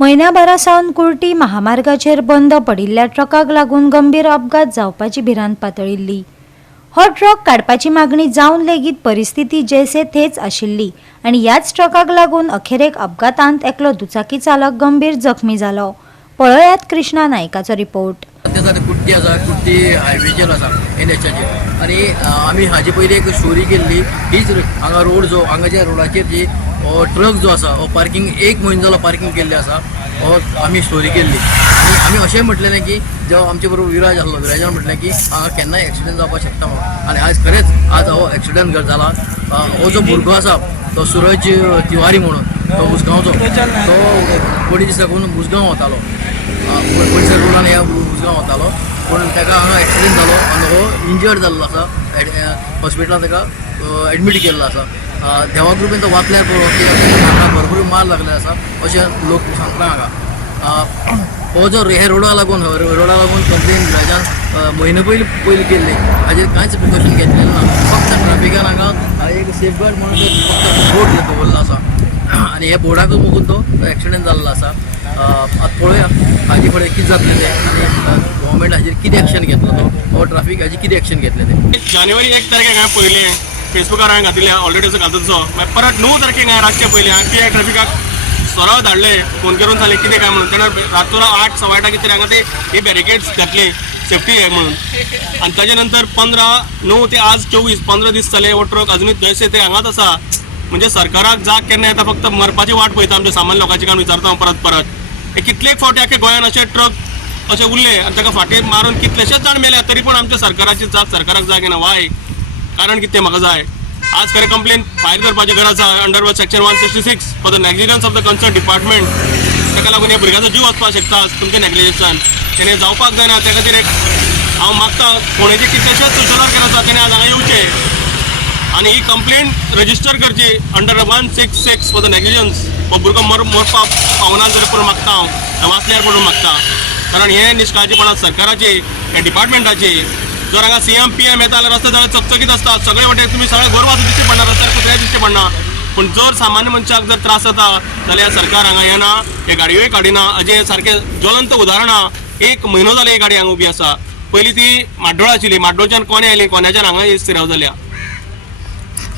म्हयन्याभरासावन कुर्टी महामार्गाचेर बंद पडिल्ल्या ट्रकाक लागून गंभीर अपघात जावपाची भिरांत पातळिल्ली। हो ट्रक काडपाची मागणी जावन लेगीत परिस्थिती जैसे थेच आशिल्ली आनी ह्याच ट्रकाक लागून अखेरेक अपघातांत एकलो दुचाकी चालक गंभीर जखमी जालो। पळयात कृष्णा नायकाचो रिपोर्ट। कुट्टी आसा, कुट्टी हायवेचेर आसा NH आनी आमी हाजे पयली एक स्टोरी केल्ली हीच हांगा रोड जो हांगाच्या रोडाचेर जी ट्रक जो आसा हो पार्किंग एक म्हयनो जालो पार्किंग केल्ले आसा हो आमी स्टोरी केल्ली आनी आमी अशेंय म्हटलें की जेव्हा आमचे बरोबर विराज आसलो विराजान म्हटलें की हांगा केन्नाय एक्सिडेंट जावपाक शकता म्हणून आनी आज खरेंच आज हो एक्सिडेंट जाला। हो जो भुरगो आसा तो सूरज तिवारी म्हणून तो उसगांवचो तो कोडी दिसाकून उसगांव वतालो पयसर रोडान ह्या उसगांव वतालो पूण ताका हांगा एक्सिडेंट जालो आनी हो इंजर्ड जाल्लो आसा। हॉस्पिटलांत ताका एडमीट केल्लो आसा। देवा कृपेन तो वाचल्यार हांगा भरपूर मार लागले आसा अशें लोक सांगता हांगा। हो जो हे रोडाक लागून कंप्लेन विराजान म्हयनो पयलीं केल्ली हाजेर कांयच प्रिकॉशन घेतलेलें ना। फक्त ट्रॅफिकान हांगा एक सेफगार्ड म्हणून फक्त बोर्ड दवरलो आसा आनी हे बोर्डाकूच बघून तो एक्सिडेंट जाल्लो आसा। आतां पळोवया हाजे फुडें कितें जातलें तें आनी गव्हर्मेंट हाजेर कितें एक्शन घेतलो तो ट्रॅफिक हाजेर कितें एक्शन घेतलें तें। जानेवारी 1 तारखेक हांवें पयलें फेसबुकार हांवें घातिल्लें ऑलरेडी असो घालतलो मागीर परत 9 तारखेक हांवें रातचे पयलें कित्याक ट्रॅफिकाक सराव धाडले फोन करून सांगलें कितें काय म्हणून तेन्ना रातोरा 8 सवा 8 कितें हांगा ते बॅरिकेड्स घातले सेफ्टी हे म्हणून आनी ताजे नंतर 15/9 ते आज 24 दीस जाले हो ट्रक अजुनूय जैसे ते हांगाच आसा। म्हणजे सरकाराक जाग केन्ना येता फक्त मरपाची वाट पळयता आमच्या सामान्य लोकांची कारण विचारता हांव परत हे कितलेक फावटी आख्या गोंयान अशे ट्रक अशे उरले आनी ताका फाटीं मारून कितलेशेच जाण मेल्या तरी पण आमच्या सरकाराची सरकाराक जाग येना। वाय कारण कितें म्हाका जाय आज खरें कंप्लेन फायल करपाची गरज आसा under section 166 for the negligence of the concern department. ताका लागून ह्या भुरग्याचो जीव वचपाक शकता तुमच्या नेग्लिजन्सान तेणे जावपाक जायना। त्या खातीर एक हांव मागता फोणेचे कितलेशेच सूचना केले आसा तेणे आज हांगा येवचें आनी ही कंप्लेन रजिस्टर करची अंडर 166 फॉर द नेग्लिजन्स। हो भुरगो मरपाक पावना जाल्यार पळोवन मागता हांव वाचल्यार पळोवन मागता कारण हे निश्काळजीपणां सरकाराचे ह्या डिपार्टमेंटाचे। जर हांगा CM PM येता जाल्यार रस्ते जाल्यार चकचकीत आसता सगळे वाटेन तुमी सगळे गोरवांचो दिश्टी पडना रस्त्यार कुत्र्याक दिश्टी पडना पूण जर सामान्य मनशाक जर त्रास जाता जाल्यार सरकार हांगा येना हे गाडयोय काडिना। हाजे सारखे ज्वलंत उदाहरणां 1 म्हयनो जाले ही गाडी हांगा उबी आसा। पयलीं ती माड्डोळ आशिल्ली माड्डोळच्यान कोणे आयली कोण्याच्यान हांगा ही स्थिराव जाल्या।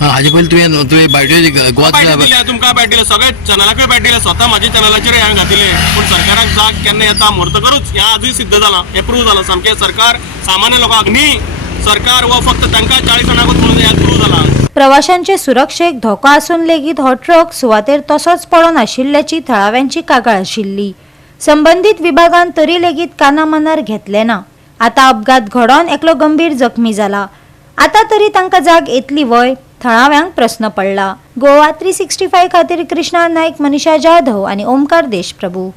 हाजे पयलीं तुवें बायट्यो दिल्या तुमकां बॅट दिले सगळे चॅनलाकूय बॅट दिले स्वता म्हाज्या चॅनलाचेर हांवें घातिले पूण सरकाराक जाग केन्ना येता म्हणटकरूच हें आजूय सिद्ध जालां हें प्रूव जालां सामकें सरकार सामान्य लोकांक न्ही सरकार व फक्त तांकां 40 जाणांकूच म्हणून हें प्रूव जालां। प्रवाशांचे सुरक्षेक धोको आसून लेगीत हो ट्रक सुवातेर तसोच पडून आशिल्ल्याची थळाव्यांची कागाळ आशिल्ली। संबंधीत विभागान तरी लेगीत कानामनार घेतले ना। आता अपघात घडोवन एकलो गंभीर जखमी जाला। आता तरी तांकां जाग येतली वय थळाव्यांक प्रश्न पडला। गोवा 365 खातीर कृष्णा नायक, मनीषा जाधव आनी ओमकार देशप्रभू।